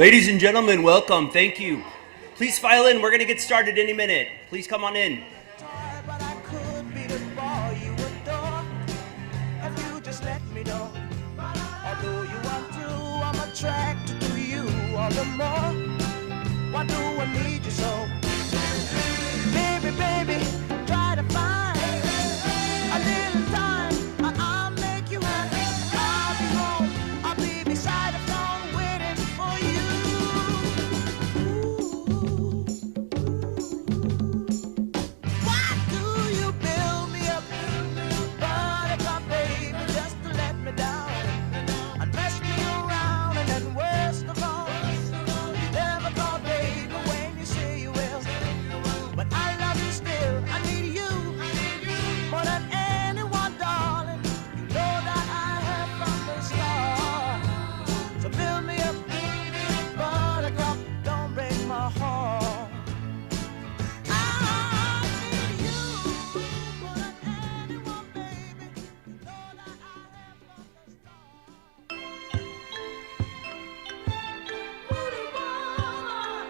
Ladies and gentlemen, welcome. Thank you. Please file in. We're going to get started any minute. Please come on in. Attracted to you all the more. Why do I need you so? Baby, baby, try to find a little time. I'll make you happy. I'll be home. I'll be beside the phone waiting for you. Ooh. Why do you build me up? Buttercup, baby, just to let me down and mess me around. And worst of all, you never call, baby, when you say you will. But I love you still. I need you more than anyone, darling. You know that I have from the start. So build me up, buttercup, don't break my heart. I need you more than anyone, baby. You know that I have from the start. Moody woman,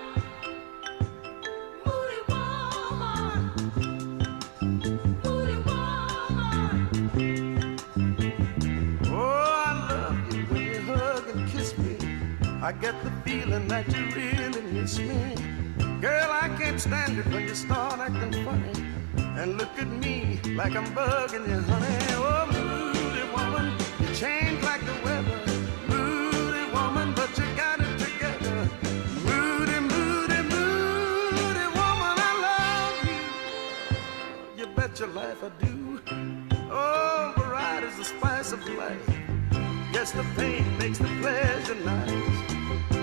moody woman. Oh, I love you when you hug and kiss me. I get the feeling that you really miss me. Girl, I can't stand it when you start acting funny and look at me like I'm bugging you, honey. Oh, moody woman, you change like the weather. Moody woman, but you got it together. Moody, moody, moody woman, I love you. You bet your life I do. Oh, variety's the spice of life. Yes, the pain makes the pleasure nice.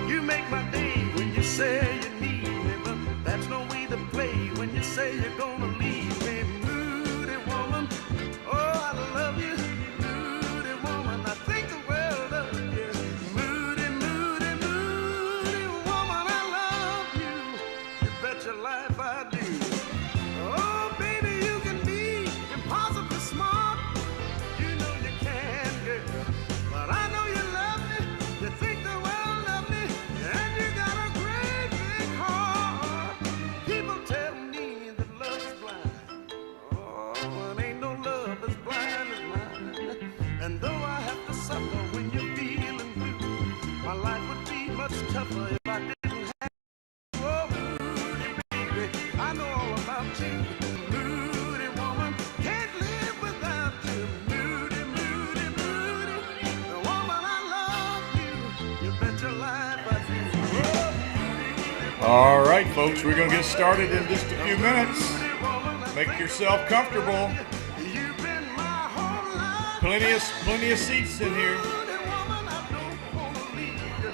You make my day when you say you need me, but that's no way to play when you say you're gonna leave me. Moody woman, oh, I love you. Moody woman, I think the world of you. Moody, moody, moody woman, I love you. You bet your life I do. Oh, baby, you can be impossibly smart. You know you can, girl. But I know you love me. You think the world of me. And you got a great big heart. People tell me that love is blind. Oh, it ain't no love as blind as mine. And though I have to suffer when you're feeling blue, my life would be much tougher if I didn't have you. Oh, moody baby, I know all about you. Moody woman, can't live without you. Moody, moody, moody, the woman I love you. You bet your life I do. Oh, All right, folks, we're going to get started in just a few minutes. Make yourself comfortable. you've been my whole life. Plenty of seats in here. Moody woman, I don't wanna leave you.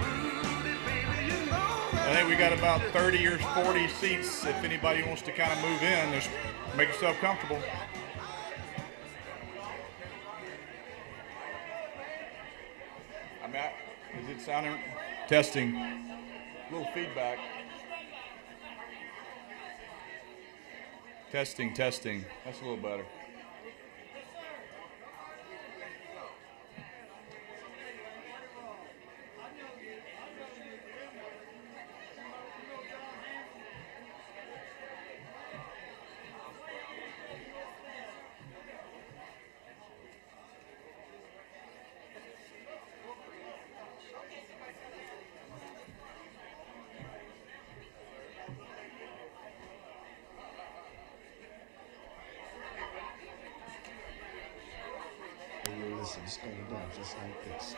Moody baby, you know that. I think we got about 30 or 40 seats. If anybody wants to kind of move in, just make yourself comfortable. Is it sounding? Testing. A little feedback. Testing. That's a little better. It's going down just like this.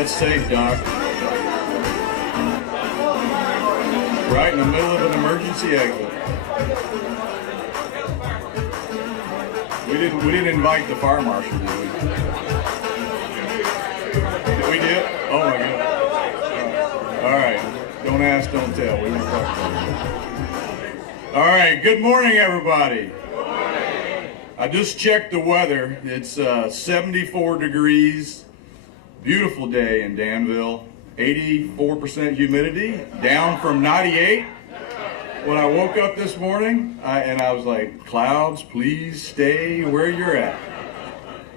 That's safe, Doc. Right in the middle of an emergency exit. We didn't invite the fire marshal, did we? We did? Oh my God. All right. Don't ask, don't tell. We won't talk about it. All right. Good morning, everybody. I just checked the weather. It's 74 degrees. Beautiful day in Danville. 84% humidity, down from 98. When I woke up this morning, I was like, clouds, please stay where you're at.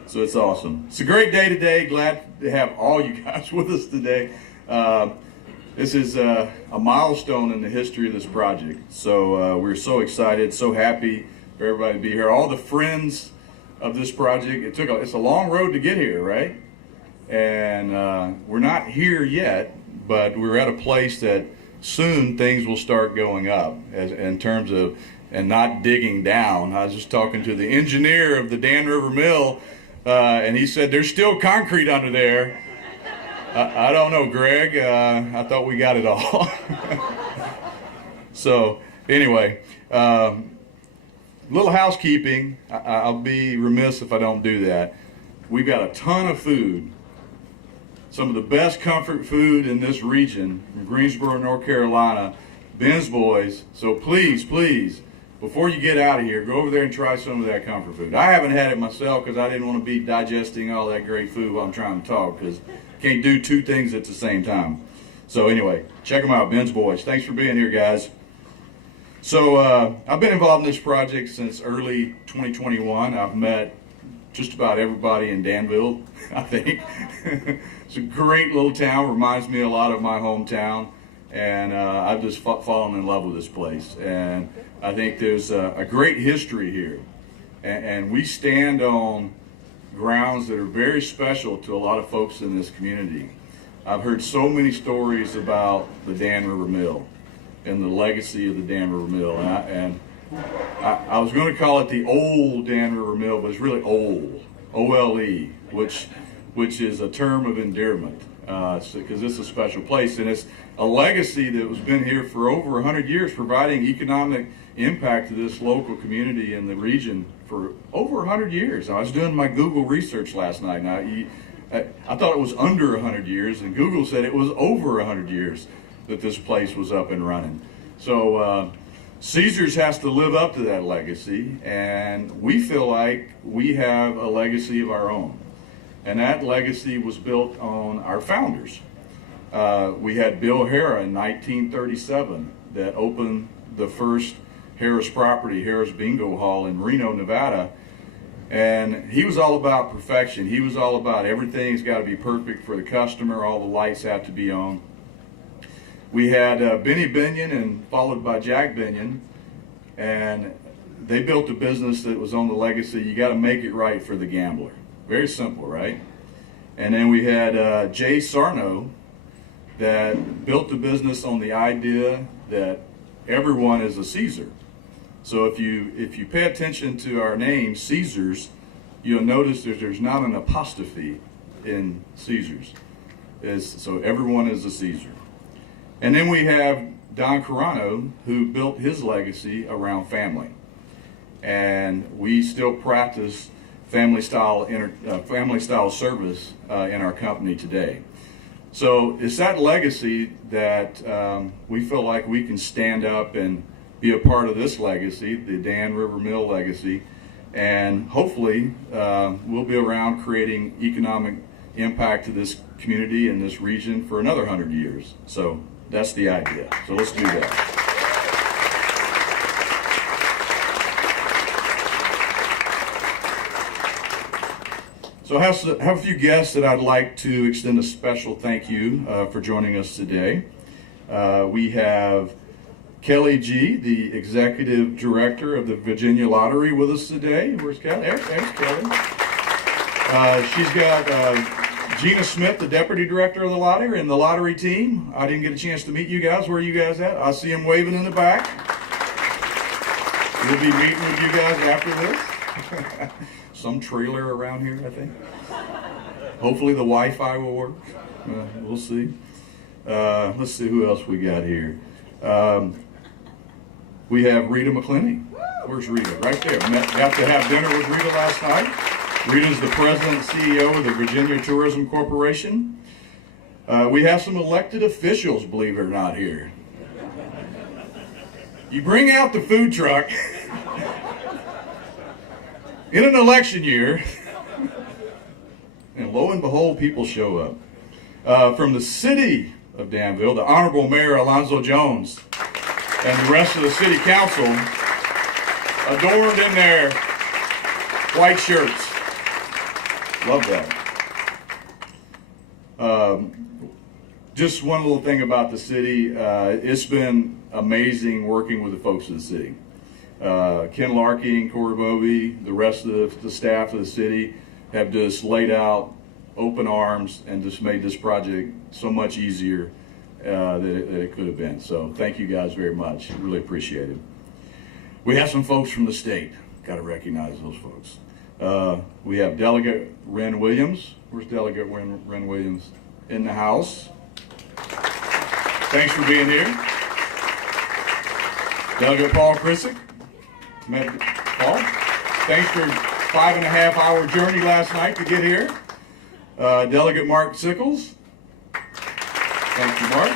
So it's awesome. It's a great day today. Glad to have all you guys with us today. This is a milestone in the history of this project. So we're so excited, so happy for everybody to be here. All the friends of this project. It's a long road to get here, right? And we're not here yet, but we're at a place that soon things will start going up in terms of, and not digging down. I was just talking to the engineer of the Dan River Mill, and he said there's still concrete under there. I don't know, Greg. I thought we got it all. So anyway, little housekeeping. I'll be remiss if I don't do that. We've got a ton of food. Some of the best comfort food in this region, from Greensboro, North Carolina, Ben's Boys. So please, please, before you get out of here, go over there and try some of that comfort food. I haven't had it myself because I didn't want to be digesting all that great food while I'm trying to talk, because can't do two things at the same time. So anyway, check them out, Ben's Boys. Thanks for being here, guys. So I've been involved in this project since early 2021. I've met just about everybody in Danville, I think. It's a great little town, reminds me a lot of my hometown, and I've just fallen in love with this place. And I think there's a great history here, and we stand on grounds that are very special to a lot of folks in this community. I've heard so many stories about the Dan River Mill and the legacy of the Dan River Mill, and I was going to call it the old Dan River Mill, but it's really old, O-L-E, which is a term of endearment, because it's a special place, and it's a legacy that has been here for over 100 years, providing economic impact to this local community in the region for over 100 years. I was doing my Google research last night, and I thought it was under 100 years, and Google said it was over 100 years that this place was up and running. So Caesars has to live up to that legacy, and we feel like we have a legacy of our own. And that legacy was built on our founders. We had Bill Harrah in 1937 that opened the first Harris property, Harris Bingo Hall in Reno, Nevada. And he was all about perfection. He was all about everything's got to be perfect for the customer. All the lights have to be on. We had Benny Binion and followed by Jack Binion. And they built a business that was on the legacy, you got to make it right for the gambler. Very simple, right? And then we had Jay Sarno that built the business on the idea that everyone is a Caesar. So if you pay attention to our name, Caesars, you'll notice that there's not an apostrophe in Caesars. So everyone is a Caesar. And then we have Don Carano, who built his legacy around family. And we still practice family style service in our company today. So it's that legacy that we feel like we can stand up and be a part of this legacy, the Dan River Mill legacy, and hopefully we'll be around creating economic impact to this community and this region for another 100 years. So that's the idea. So let's do that. So I have a few guests that I'd like to extend a special thank you for joining us today. We have Kelly G., the Executive Director of the Virginia Lottery, with us today. Where's Kelly? There's Kelly. She's got Gina Smith, the Deputy Director of the Lottery, and the Lottery team. I didn't get a chance to meet you guys. Where are you guys at? I see them waving in the back. We'll be meeting with you guys after this. Some trailer around here, I think. Hopefully the Wi-Fi will work. We'll see. Let's see who else we got here. We have Rita McClenny. Where's Rita? Right there. Got to have dinner with Rita last night. Rita's the president and CEO of the Virginia Tourism Corporation. We have some elected officials, believe it or not, here. You bring out the food truck in an election year, and lo and behold, people show up. From the city of Danville, the Honorable Mayor Alonzo Jones and the rest of the city council, adorned in their white shirts. Love that. Just one little thing about the city. It's been amazing working with the folks of the city. Ken Larky, Corey Bovey, the rest of the staff of the city have just laid out open arms and just made this project so much easier than it could have been. So thank you guys very much. Really appreciate it. We have some folks from the state. Got to recognize those folks. We have Delegate Ren Williams. Where's Delegate Ren Williams? In the house. Thanks for being here. Delegate Paul Krissick. Met Paul. Thanks for 5.5-hour journey last night to get here. Delegate Mark Sickles. Thank you, Mark.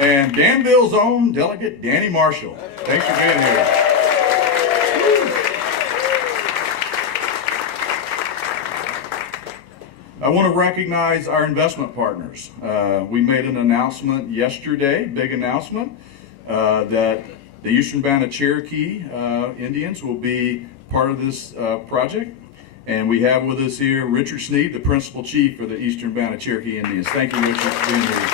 And Danville's own Delegate Danny Marshall. Thanks for being here. I want to recognize our investment partners. We made an announcement yesterday, big announcement, that the Eastern Band of Cherokee Indians will be part of this project. And we have with us here Richard Sneed, the principal chief for the Eastern Band of Cherokee Indians. Thank you, Richard, for being here.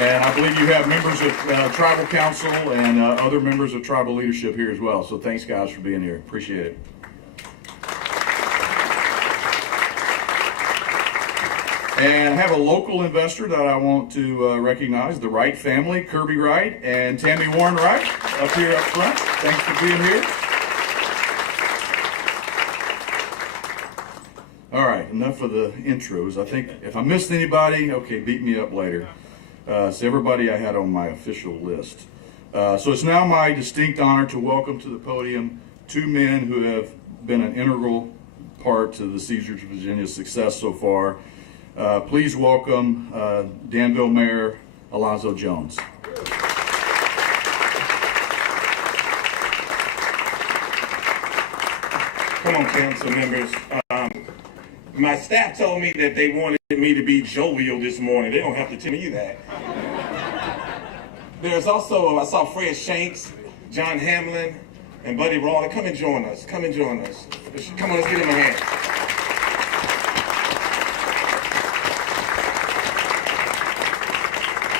And I believe you have members of tribal council and other members of tribal leadership here as well. So thanks, guys, for being here. Appreciate it. And I have a local investor that I want to recognize, the Wright family, Kirby Wright and Tammy Warren Wright, up here up front. Thanks for being here. All right, enough of the intros. I think if I missed anybody, okay, beat me up later. So everybody I had on my official list. So it's now my distinct honor to welcome to the podium two men who have been an integral part to the Caesars Virginia's success so far. Please welcome Danville Mayor Alonzo Jones. Come on, council members. My staff told me that they wanted me to be jovial this morning. They don't have to tell me that. There's also, I saw Fred Shanks, John Hamlin, and Buddy Rawley. Come and join us. Come and join us. Come on, let's give them a hand.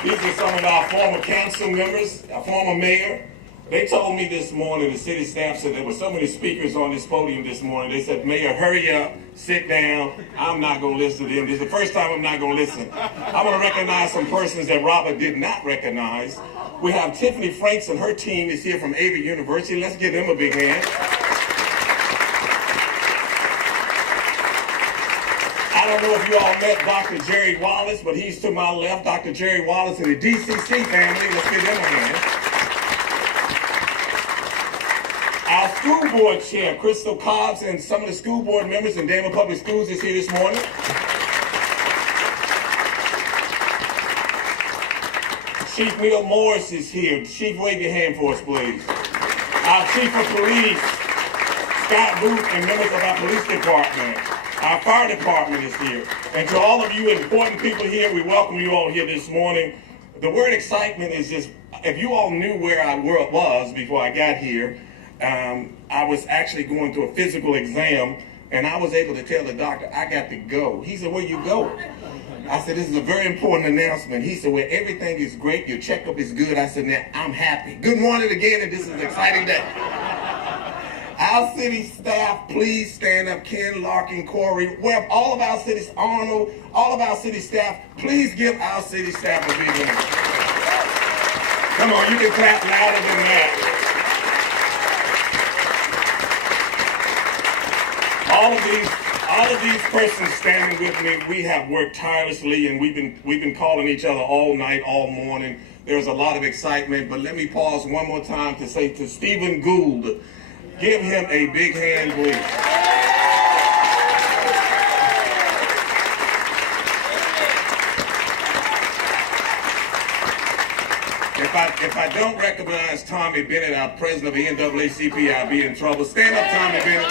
These are some of our former council members, our former mayor. They told me this morning, the city staff said there were so many speakers on this podium this morning. They said, Mayor, hurry up, sit down. I'm not going to listen to them. This is the first time I'm not going to listen. I want to recognize some persons that Robert did not recognize. We have Tiffany Franks and her team is here from Avery University. Let's give them a big hand. I don't know if you all met Dr. Jerry Wallace, but he's to my left. Dr. Jerry Wallace and the DCC family. Let's give them a hand. Our school board chair, Crystal Cobbs, and some of the school board members in Danville Public Schools is here this morning. Chief Neil Morris is here. Chief, wave your hand for us, please. Our Chief of Police, Scott Booth, and members of our police department. Our fire department is here. And to all of you important people here, we welcome you all here this morning. The word excitement is just, if you all knew where I was before I got here, I was actually going through a physical exam, and I was able to tell the doctor, I got to go. He said, where you go? I said, this is a very important announcement. He said, well, everything is great. Your checkup is good. I said, now, I'm happy. Good morning again, and this is an exciting day. Our city staff, please stand up. Ken, Larkin, Corey, well, all of our city, Arnold, all of our city staff, please give our city staff a big hand. Come on, you can clap louder than that. All of these persons standing with me, we have worked tirelessly, and we've been calling each other all night, all morning. There's a lot of excitement, but let me pause one more time to say to Stephen Gould, give him a big hand, please. If I don't recognize Tommy Bennett, our president of the NAACP, I'll be in trouble. Stand up, Tommy Bennett.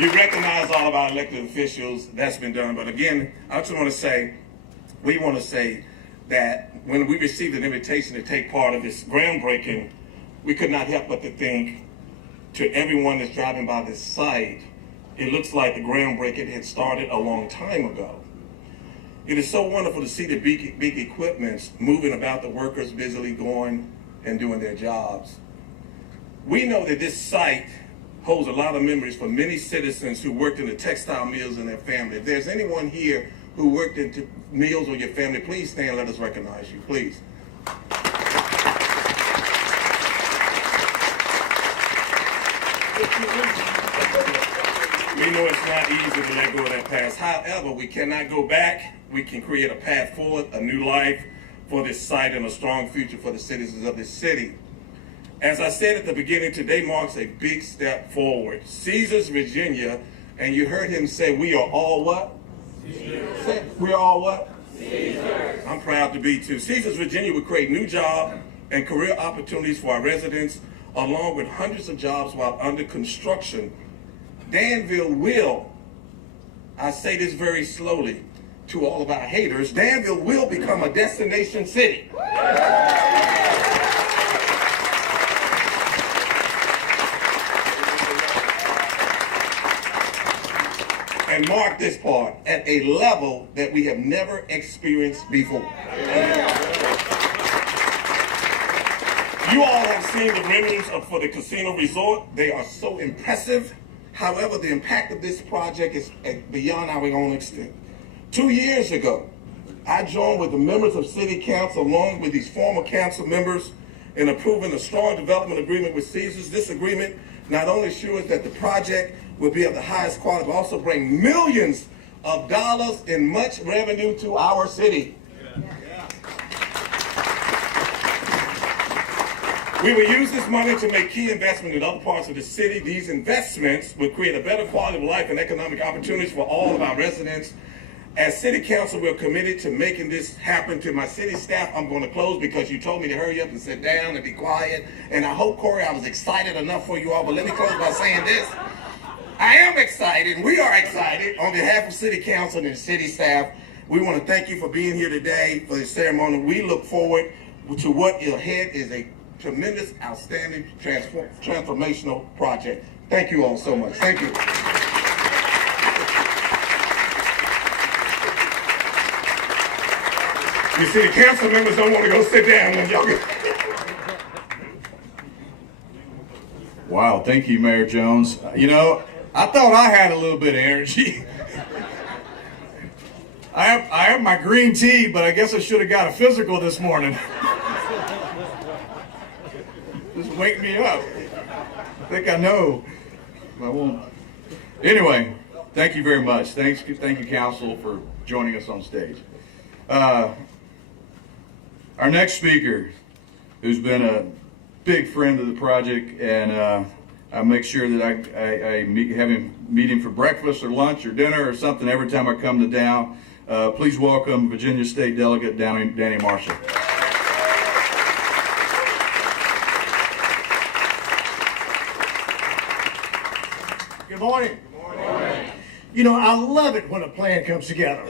You recognize all of our elected officials. That's been done. But again, I just want to say, we want to say that when we received an invitation to take part of this groundbreaking, we could not help but to think to everyone that's driving by this site, it looks like the groundbreaking had started a long time ago. It is so wonderful to see the big equipments moving about, the workers busily going and doing their jobs. We know that this site holds a lot of memories for many citizens who worked in the textile mills and their family. If there's anyone here who worked in mills or your family, please stand, let us recognize you, please. We know it's not easy to let go of that past. However, we cannot go back. We can create a path forward, a new life for this site, and a strong future for the citizens of this city. As I said at the beginning, today marks a big step forward. Caesars, Virginia, and you heard him say, we are all what? Caesars. We are all what? Caesars. I'm proud to be too. Caesars, Virginia will create new job and career opportunities for our residents, along with hundreds of jobs while under construction. Danville will, I say this very slowly to all of our haters, Danville will become a destination city. And mark this part at a level that we have never experienced before. You all have seen the renderings for the casino resort. They are so impressive. However, the impact of this project is beyond our own extent. 2 years ago, I joined with the members of City Council along with these former council members in approving a strong development agreement with Caesars. This agreement not only assures that the project will be of the highest quality, but also bring millions of dollars in much revenue to our city. We will use this money to make key investments in other parts of the city. These investments will create a better quality of life and economic opportunities for all of our residents. As City Council, we're committed to making this happen. To my city staff, I'm going to close because you told me to hurry up and sit down and be quiet. And I hope, Corey, I was excited enough for you all, but let me close by saying this. I am excited, and we are excited on behalf of City Council and city staff. We want to thank you for being here today for this ceremony. We look forward to what ahead is a tremendous, outstanding, transformational project. Thank you all so much. Thank you. You see, the council members don't want to go sit down when y'all get... Wow, thank you, Mayor Jones. You know, I thought I had a little bit of energy. I have my green tea, but I guess I should have got a physical this morning. Just wake me up. I think I know. I won't. Anyway, thank you very much. Thank you, Council, for joining us on stage. Our next speaker, who's been a big friend of the project, and I make sure that I have him meet him for breakfast or lunch or dinner or something every time I come to Down. Please welcome Virginia State Delegate Danny Marshall. Good morning. Good morning. You know, I love it when a plan comes together.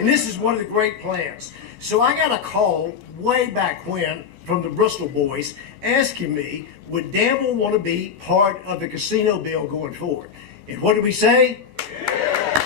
And this is one of the great plans. So I got a call way back when from the Bristol boys asking me, would Danville want to be part of the casino bill going forward? And what did we say? Yeah.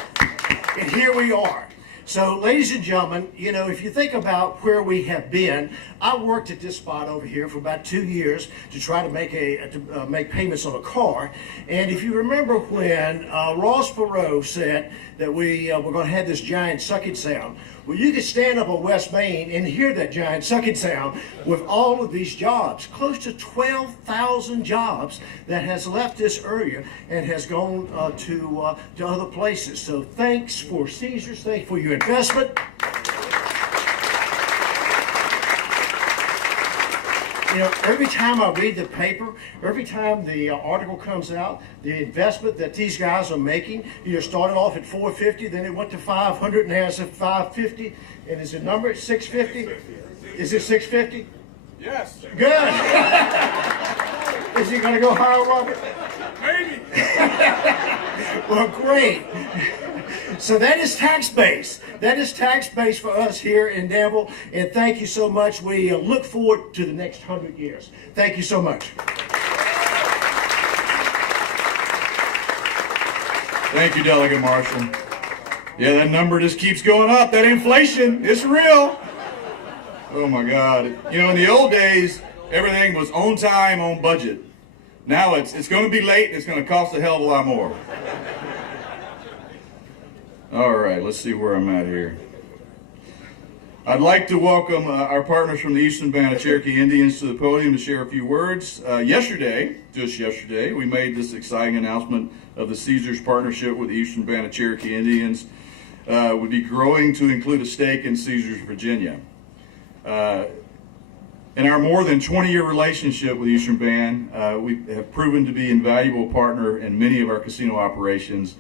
And here we are. So, ladies and gentlemen, you know, if you think about where we have been, I worked at this spot over here for about 2 years to try to make payments on a car. And if you remember when Ross Perot said that we were going to have this giant sucking sound, well, you could stand up on West Main and hear that giant sucking sound with all of these jobs, close to 12,000 jobs that has left this area and has gone to other places. So thanks for Caesars, thanks for your investment. You know, every time I read the paper, every time the article comes out, the investment that these guys are making, you know, started off at $450, then it went to $500, now it's at $550, and is the number at $650? Is it $650? Yes. Good. Is he going to go higher, Robert? Maybe. Well, great. So that is tax base. That is tax base for us here in Danville. And thank you so much. We look forward to the next 100 years. Thank you so much. Thank you, Delegate Marshall. Yeah, that number just keeps going up. That inflation, it's real. Oh my God. You know, in the old days, everything was on time, on budget. Now it's going to be late and it's going to cost a hell of a lot more. All right, let's see where I'm at here. I'd like to welcome our partners from the Eastern Band of Cherokee Indians to the podium to share a few words. Just yesterday, we made this exciting announcement of the Caesars partnership with the Eastern Band of Cherokee Indians. Would be growing to include a stake in Caesars, Virginia. In our more than 20-year relationship with the Eastern Band, we have proven to be an invaluable partner in many of our casino operations,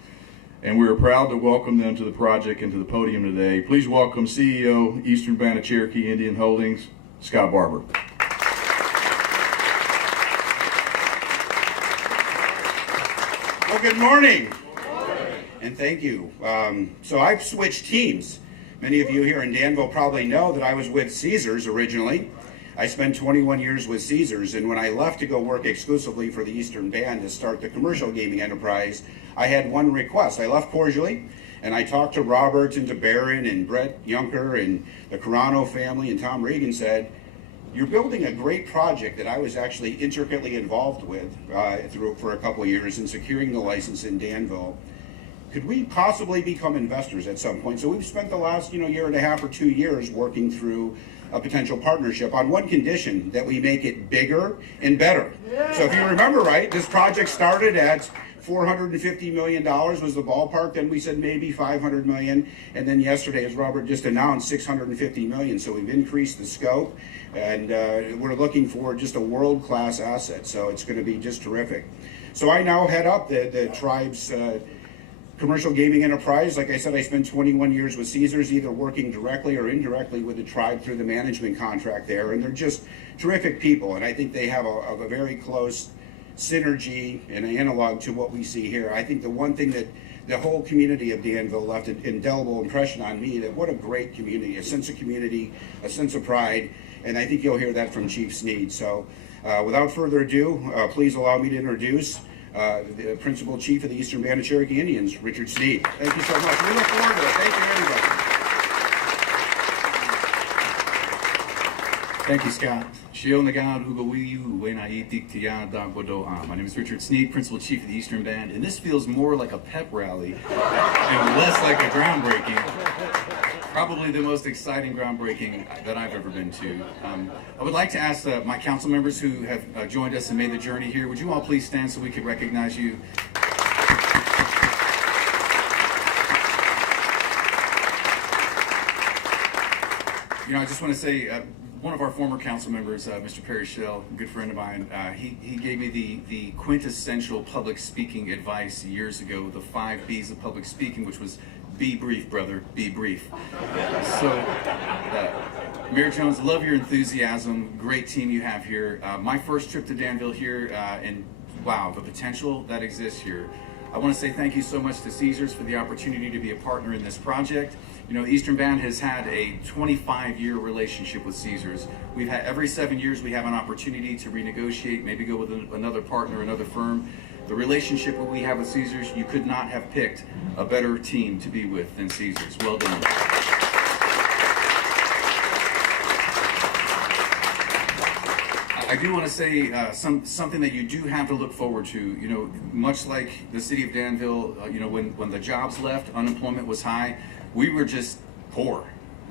and we are proud to welcome them to the project and to the podium today. Please welcome CEO, Eastern Band of Cherokee Indian Holdings, Scott Barber. Well, good morning. And thank you. So I've switched teams. Many of you here in Danville probably know that I was with Caesars originally. I spent 21 years with Caesars, and when I left to go work exclusively for the Eastern Band to start the commercial gaming enterprise, I had one request. I left cordially, and I talked to Robert and to Barron and Brett Junker and the Carano family, and Tom Regan said, "You're building a great project that I was actually intricately involved with for a couple of years in securing the license in Danville. Could we possibly become investors at some point?" So we've spent the last year and a half or 2 years working through a potential partnership on one condition, that we make it bigger and better. So if you remember right, this project started at $450 million was the ballpark. Then we said maybe $500 million. And then yesterday, as Robert just announced, $650 million. So we've increased the scope, and we're looking for just a world-class asset. So it's going to be just terrific. So I now head up the tribe's commercial gaming enterprise. Like I said, I spent 21 years with Caesars, either working directly or indirectly with the tribe through the management contract there. And they're just terrific people. And I think they have a very close synergy and an analog to what we see here. I think the one thing that the whole community of Danville left an indelible impression on me, that what a great community, a sense of community, a sense of pride. And I think you'll hear that from Chief Sneed. So without further ado, please allow me to introduce the Principal Chief of the Eastern Band of Cherokee Indians, Richard Sneed. Thank you so much. We look forward to it. Thank you, everybody. Thank you, Scott. My name is Richard Sneed, Principal Chief of the Eastern Band, and this feels more like a pep rally and less like a groundbreaking. Probably the most exciting groundbreaking that I've ever been to. I would like to ask my council members who have joined us and made the journey here, would you all please stand so we can recognize you? I just want to say, one of our former council members, Mr. Perry Schell, a good friend of mine, he gave me the quintessential public speaking advice years ago, the 5 B's of public speaking, which was be brief, brother, be brief. So, Mayor Jones, love your enthusiasm, great team you have here. My first trip to Danville here, and wow, the potential that exists here. I want to say thank you so much to Caesars for the opportunity to be a partner in this project. The Eastern Band has had a 25-year relationship with Caesars. We've had every 7 years we have an opportunity to renegotiate, maybe go with another partner, another firm. The relationship that we have with Caesars, you could not have picked a better team to be with than Caesars. Well done. I do want to say something that you do have to look forward to. You know, much like the city of Danville, you know, when the jobs left, unemployment was high, we were just poor.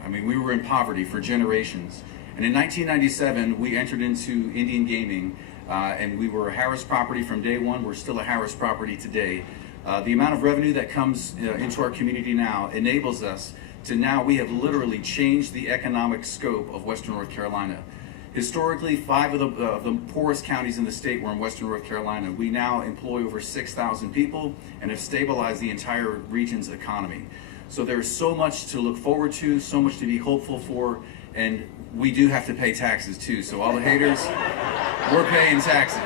I mean, we were in poverty for generations. And in 1997, we entered into Indian gaming, and we were a Harris property from day one. We're still a Harris property today. The amount of revenue that comes into our community now enables us to now, we have literally changed the economic scope of Western North Carolina. Historically, 5 of the poorest counties in the state were in Western North Carolina. We now employ over 6,000 people and have stabilized the entire region's economy. So there's so much to look forward to, so much to be hopeful for, and we do have to pay taxes too. So all the haters, we're paying taxes.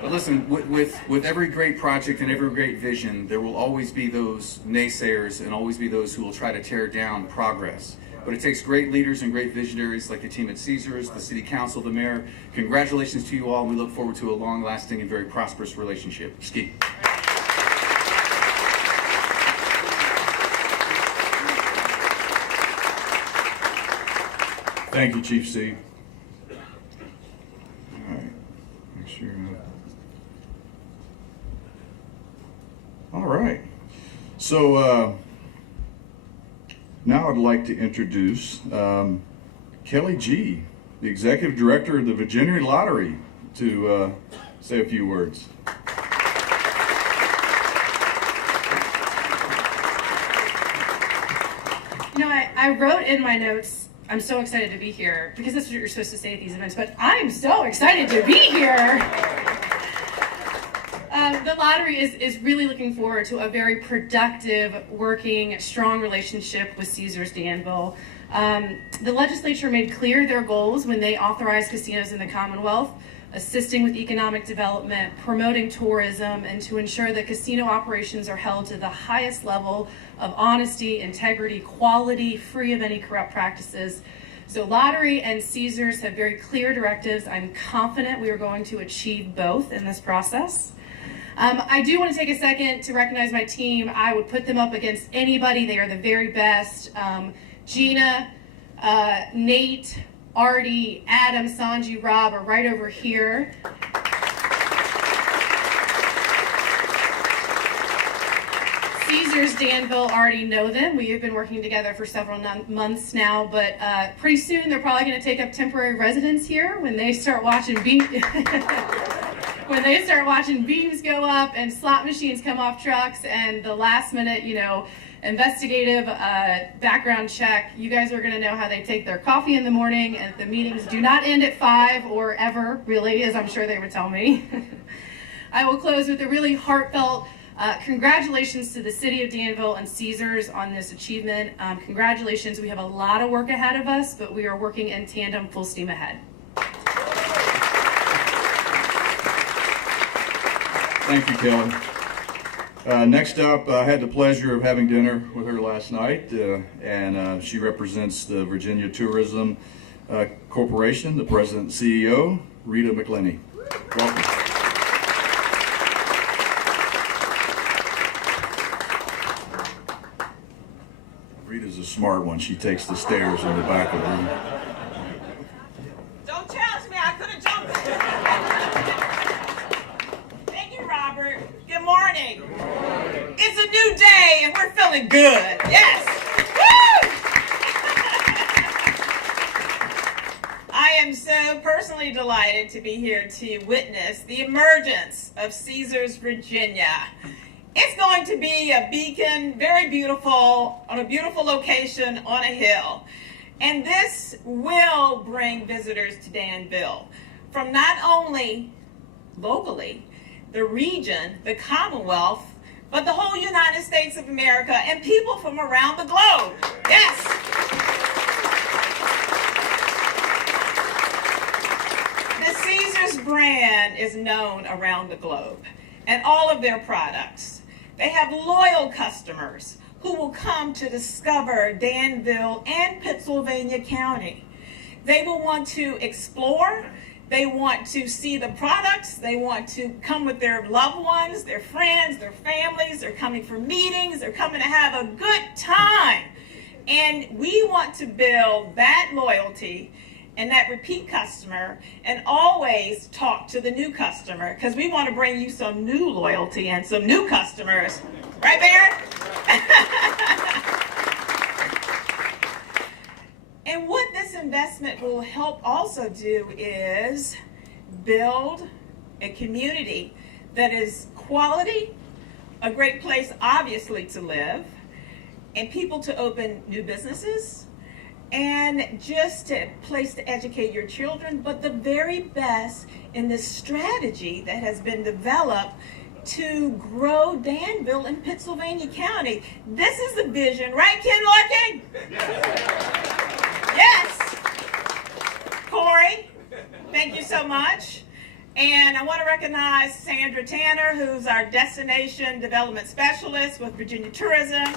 But listen, with every great project and every great vision, there will always be those naysayers and always be those who will try to tear down progress. But it takes great leaders and great visionaries like the team at Caesars, the City Council, the Mayor. Congratulations to you all, and we look forward to a long-lasting and very prosperous relationship. Ski. Thank you, Chief C. All right, make sure. All right. So now I'd like to introduce Kelly G., the Executive Director of the Virginia Lottery, to say a few words. You know, I wrote in my notes, I'm so excited to be here, because that's what you're supposed to say at these events, but I'm so excited to be here. The lottery is really looking forward to a very productive, working, strong relationship with Caesars Danville. The legislature made clear their goals when they authorized casinos in the Commonwealth, assisting with economic development, promoting tourism, and to ensure that casino operations are held to the highest level of honesty, integrity, quality, free of any corrupt practices. So lottery and Caesars have very clear directives. I'm confident we are going to achieve both in this process. I do want to take a second to recognize my team. I would put them up against anybody. They are the very best. Gina, Nate, Artie, Adam, Sanji, Rob are right over here. Caesars Danville already know them. We have been working together for several months now, but pretty soon they're probably going to take up temporary residence here when they start watching when they start watching beams go up and slot machines come off trucks and the last minute, you know, investigative background check. You guys are going to know how they take their coffee in the morning, and the meetings do not end at 5 or ever, really, as I'm sure they would tell me. I will close with a really heartfelt congratulations to the City of Danville and Caesars on this achievement. Congratulations. We have a lot of work ahead of us, but we are working in tandem, full steam ahead. Thank you, Kelly. Next up, I had the pleasure of having dinner with her last night, and she represents the Virginia Tourism Corporation, the president and CEO, Rita McClenny. Welcome. Rita's a smart one. She takes the stairs in the back of the room. Don't challenge me. I could have jumped. Thank you, Robert. Good morning. Good morning. It's a new day, and we're feeling good. Yes. Woo! I am so personally delighted to be here to witness the emergence of Caesars Virginia. It's going to be a beacon, very beautiful, on a beautiful location on a hill. And this will bring visitors to Danville from not only locally, the region, the Commonwealth, but the whole United States of America and people from around the globe. Yes. The Caesars brand is known around the globe and all of their products. They have loyal customers who will come to discover Danville and Pittsylvania County. They will want to explore. They want to see the products. They want to come with their loved ones, their friends, their families. They're coming for meetings. They're coming to have a good time. And we want to build that loyalty and that repeat customer and always talk to the new customer, because we want to bring you some new loyalty and some new customers. Right, Baron? And what this investment will help also do is build a community that is quality, a great place obviously to live, and people to open new businesses, and just a place to educate your children, but the very best in this strategy that has been developed to grow Danville in Pittsylvania County. This is the vision, right, Ken Larkin? Yes. Corey, thank you so much. And I want to recognize Sandra Tanner, who's our Destination Development Specialist with Virginia Tourism.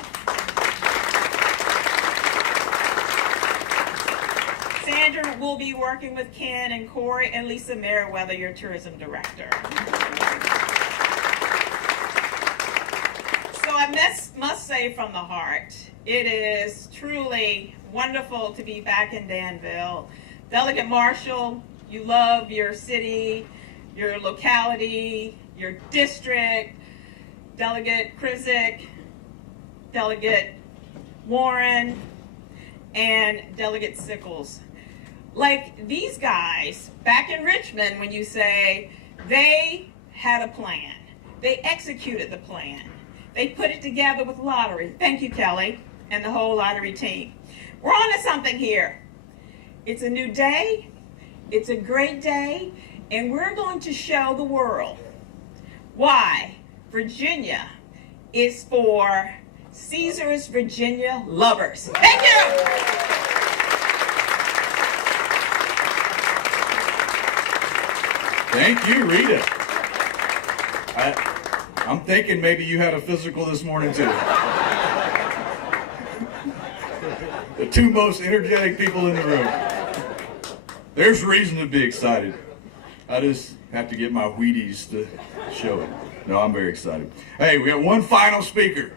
Sandra will be working with Ken and Corey and Lisa Merriweather, your Tourism Director. So I must say from the heart, it is truly wonderful to be back in Danville. Delegate Marshall, you love your city, your locality, your district. Delegate Krizik, Delegate Warren, and Delegate Sickles. Like these guys back in Richmond, when you say they had a plan, they executed the plan, they put it together with lottery. Thank you, Kelly, and the whole lottery team. We're on to something here. It's a new day, it's a great day, and we're going to show the world why Virginia is for Caesars Virginia lovers. Thank you. Thank you, Rita. I'm thinking maybe you had a physical this morning too. The two most energetic people in the room. There's reason to be excited. I just have to get my Wheaties to show it. No, I'm very excited. Hey, we got one final speaker.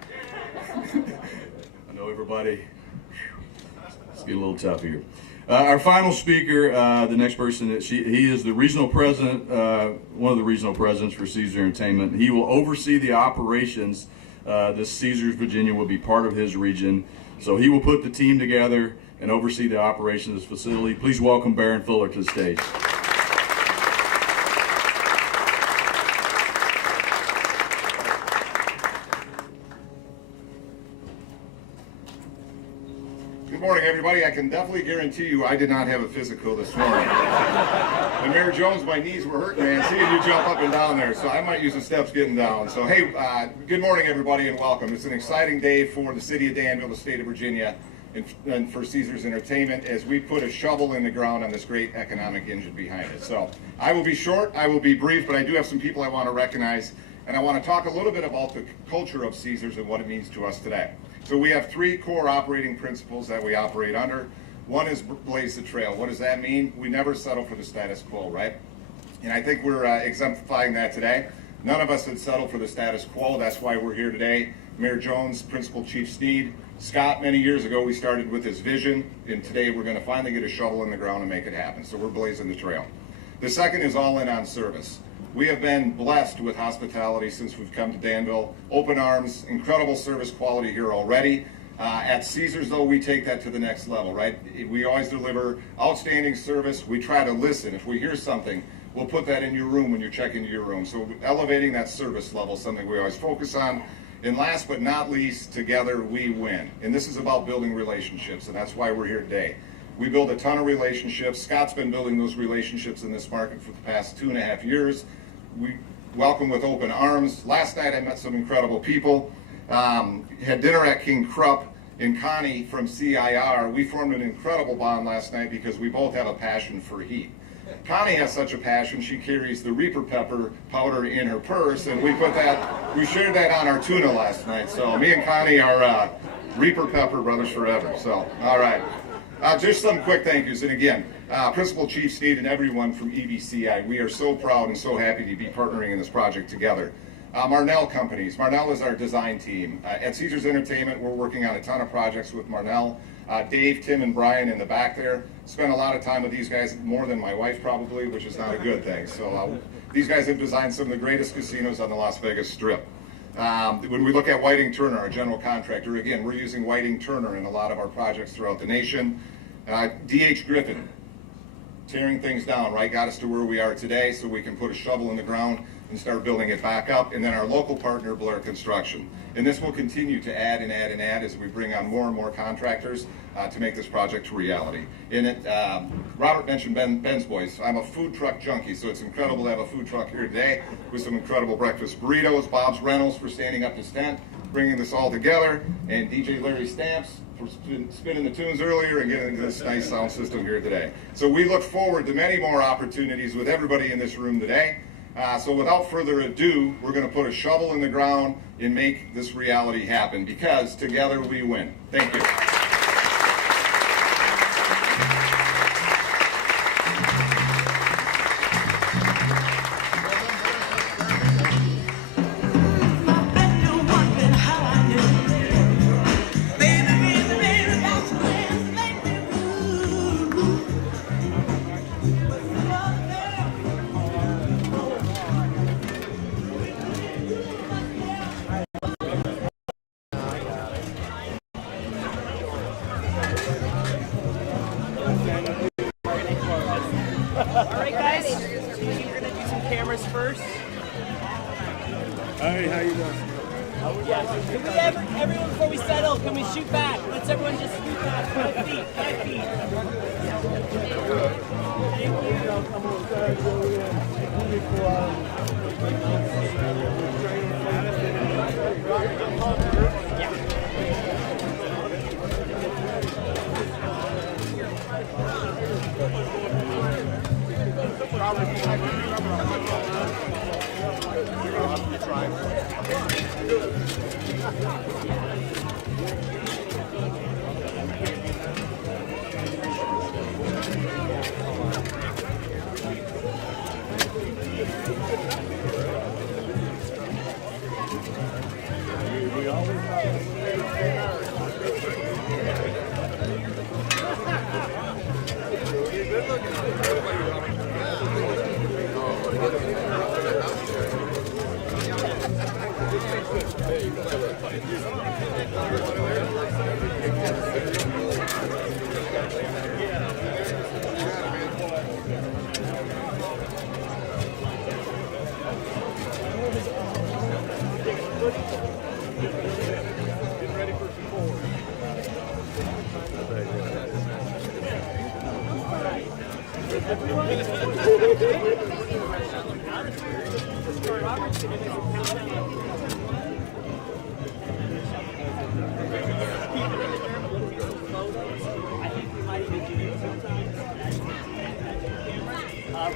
I know everybody. Let's get a little tough here. Our final speaker, the next person, he is the regional president, one of the regional presidents for Caesars Entertainment. He will oversee the operations. This Caesars Virginia will be part of his region. So he will put the team together and oversee the operations of this facility. Please welcome Baron Fuller to the stage. Good morning, everybody. I can definitely guarantee you I did not have a physical this morning. And Mayor Jones, my knees were hurting, man, seeing you jump up and down there, so I might use some steps getting down. So, hey, good morning, everybody, and welcome. It's an exciting day for the city of Danville, the state of Virginia, and for Caesars Entertainment as we put a shovel in the ground on this great economic engine behind it. So, I will be short, I will be brief, but I do have some people I want to recognize, and I want to talk a little bit about the culture of Caesars and what it means to us today. So we have three core operating principles that we operate under. One is blaze the trail. What does that mean? We never settle for the status quo, right? And I think we're exemplifying that today. None of us had settled for the status quo. That's why we're here today. Mayor Jones, Principal Chief Sneed, Scott, many years ago we started with this vision, and today we're going to finally get a shovel in the ground and make it happen. So we're blazing the trail. The second is all in on service. We have been blessed with hospitality since we've come to Danville. Open arms, incredible service quality here already. At Caesars, though, we take that to the next level, right? We always deliver outstanding service. We try to listen. If we hear something, we'll put that in your room when you check into your room. So elevating that service level is something we always focus on. And last but not least, together we win. And this is about building relationships, and that's why we're here today. We build a ton of relationships. Scott's been building those relationships in this market for the past 2.5 years. We welcome with open arms. Last night I met some incredible people. Had dinner at King Krupp and Connie from CIR. We formed an incredible bond last night because we both have a passion for heat. Connie has such a passion, she carries the Reaper pepper powder in her purse, and we shared that on our tuna last night. So me and Connie are Reaper pepper brothers forever. So, all right. Just some quick thank yous, and again, Principal Chief Sneed and everyone from EBCI, we are so proud and so happy to be partnering in this project together. Marnell Companies, Marnell is our design team. At Caesars Entertainment, we're working on a ton of projects with Marnell. Dave, Tim, and Brian in the back there spent a lot of time with these guys, more than my wife probably, which is not a good thing. So these guys have designed some of the greatest casinos on the Las Vegas Strip. When we look at Whiting Turner, our general contractor, again, we're using Whiting Turner in a lot of our projects throughout the nation. D.H. Griffin, tearing things down, right? Got us to where we are today so we can put a shovel in the ground and start building it back up. And then our local partner, Blair Construction. And this will continue to add and add and add as we bring on more and more contractors to make this project a reality. In it, Robert mentioned Ben's Boys. I'm a food truck junkie, so it's incredible to have a food truck here today with some incredible breakfast burritos. Bob's Reynolds for standing up his tent, bringing this all together, and DJ Larry Stamps for spinning the tunes earlier and getting this nice sound system here today. So we look forward to many more opportunities with everybody in this room today. So without further ado, we're going to put a shovel in the ground and make this reality happen, because together we win. Thank you. Everyone, before we settle, can we shoot back? Let's everyone just shoot back. 5 feet, 5 feet.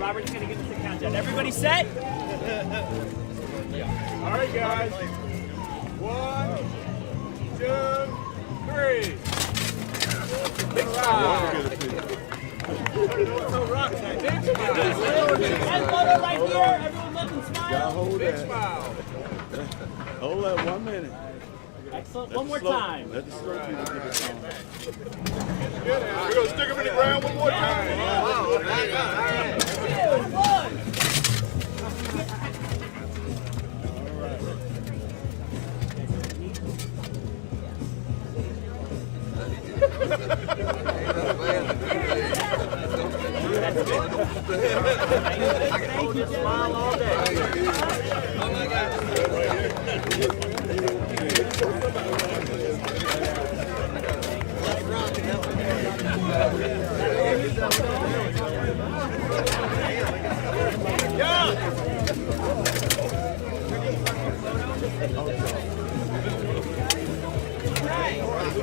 Robert's going to give us the countdown. Everybody set? All right, guys. 1, 2, 3. Right here. Everyone look and smile. Gotta hold Big that. smile. Hold that 1 minute. Excellent. One more time. Let the slow people get it on. We're going to stick them in the ground one more time. Thank you. Smile all day.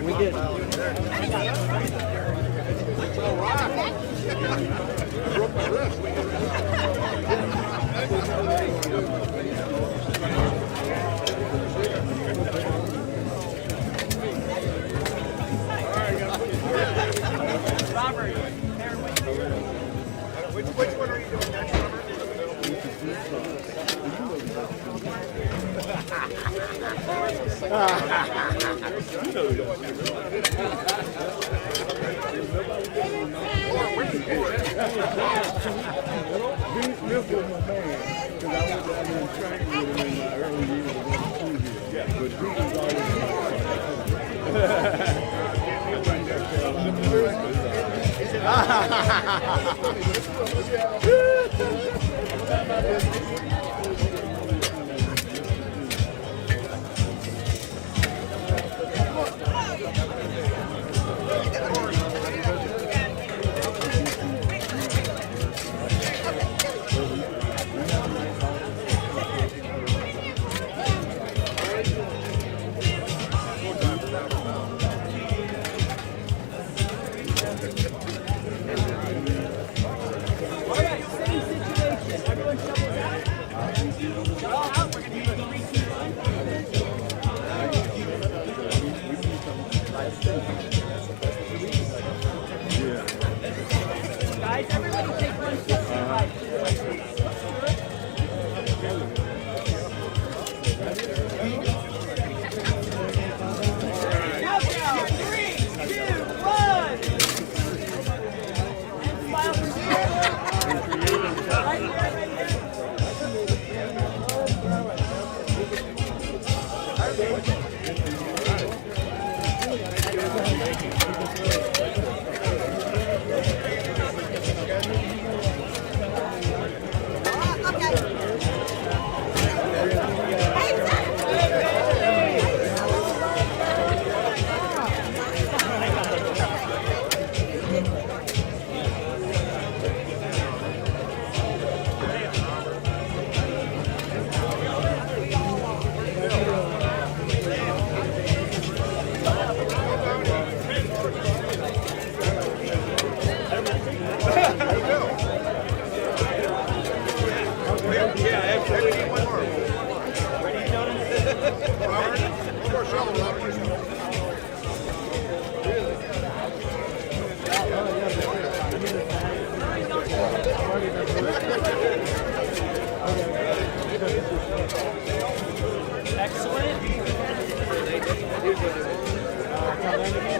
We did.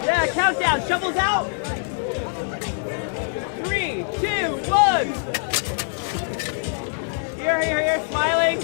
Yeah, countdown. Shovels out. 3, 2, 1. Here, smiling.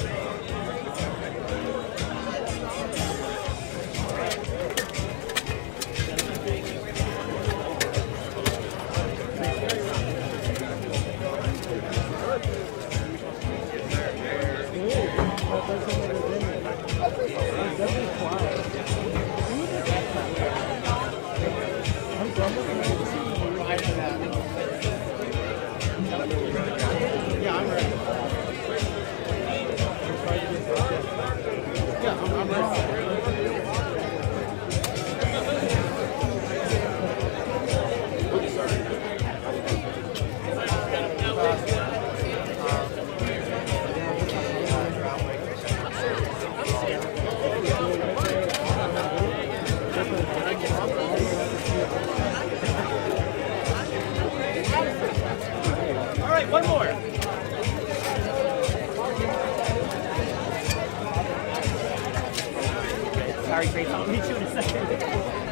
All right, one more. Sorry, Grace, I'll meet you in a second.